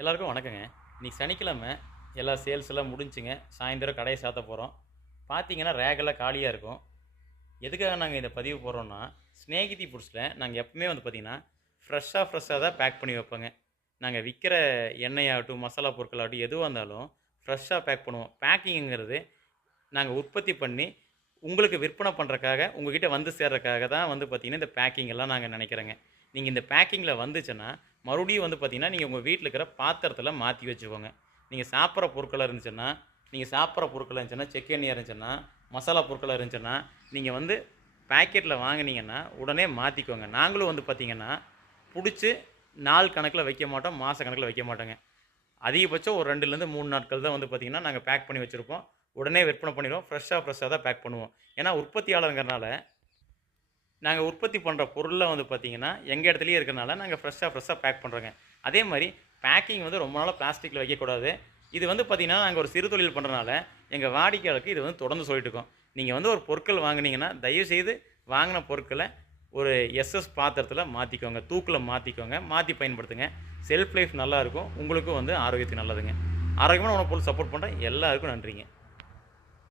எல்லாருக்கும் வணக்கங்க. இன்னைக்கு சனிக்கிழமை எல்லா சேல்ஸ் எல்லாம் முடிஞ்சுங்க. சாயந்தரம் கடைய சாத்த போறோம். பார்த்தீங்கன்னா, ரேக்கெல்லாம் காலியா இருக்கும். எதுக்காக நாங்க இந்த பதிவு போடுறோம்னா, ஸ்நேகிதி ஃபுட்ஸ்ல நாங்க எப்பவுமே வந்து பார்த்தீங்கன்னா, ஃப்ரெஷ்ஷா தான் பேக் பண்ணி வைப்போங்க. நாங்க விக்கிற எண்ணெயாகட்டும், மசாலா பொருட்களாகட்டும் எதுவா இருந்தாலும் ஃப்ரெஷ்ஷா பேக் பண்ணுவோம். பேக்கிங்ங்கிறது நாங்க உற்பத்தி பண்ணி, உங்களுக்கு விற்பனை பண்றக்காக, உங்ககிட்ட வந்து சேர்றக்காக தான் வந்து பார்த்தீங்கன்னா, இந்த பேக்கிங் எல்லாம் நாங்க நெனைக்கிறோங்க. நீங்க இந்த பேக்கிங்ல வந்துச்சுன்னா, மறுபடியும் வந்து பார்த்தீங்கன்னா, நீங்க உங்க வீட்ல இருக்கிற பாத்திரத்தில மாத்தி வச்சுக்கோங்க. நீங்க சாப்பிடுற பொருட்களா இருந்துச்சுன்னா, செக்கு எண்ணெயா இருந்துச்சுன்னா, மசாலா பொருட்களா இருந்துச்சுன்னா, நீங்க வந்து பாக்கெட்ல வாங்குனீங்கன்னா, உடனே மாத்திக்கோங்க. நாங்களும் வந்து பார்த்தீங்கன்னா, புடிச்சு நாள் கணக்குல வைக்க மாட்டோம், மாச கணக்குல வைக்க மாட்டோங்க. அதிகபட்சம் ஒரு 2லேருந்து 3 நாட்கள் தான் வந்து பார்த்தீங்கன்னா, நாங்க பேக் பண்ணி வச்சிருப்போம். உடனே விற்பனை பண்ணிருவோம். ஃப்ரெஷ்ஷா தான் பேக் பண்ணுவோம். ஏன்னா உற்பத்தியாளர்ங்கிறனால, நாங்க உற்பத்தி பண்ற பொருள்லாம் வந்து பார்த்தீங்கன்னா, எங்க இடத்துலயே இருக்கனால நாங்க ஃப்ரெஷ்ஷா பேக் பண்றோங்க. அதே மாரி பேக்கிங் வந்து ரொம்ப நாளா பிளாஸ்டிக்ல வைக்கக்கூடாது. இது வந்து பார்த்தீங்கன்னா, நாங்க ஒரு சிறு தொழில் பண்றனால, எங்க வாடிக்கையாளருக்கு இது வந்து தொடர்ந்து சொல்லிட்டு இருக்கோம். நீங்க வந்து ஒரு பொருட்கள் வாங்குனீங்கன்னா, தயவுசெய்து வாங்குன பொருட்கள ஒரு எஸ்எஸ் பாத்திரத்தில மாத்திக்கோங்க. தூக்குல மாத்திக்கோங்க. மாத்தி பயன்படுத்துங்க. செல்ஃப் லைஃப் நல்லாருக்கும். உங்களுக்கும் வந்து ஆரோக்கியத்துக்கு நல்லதுங்க. ஆரோக்கியமான உணவு பொருள் சப்போர்ட் பண்ற எல்லாருக்கும் நன்றிங்க.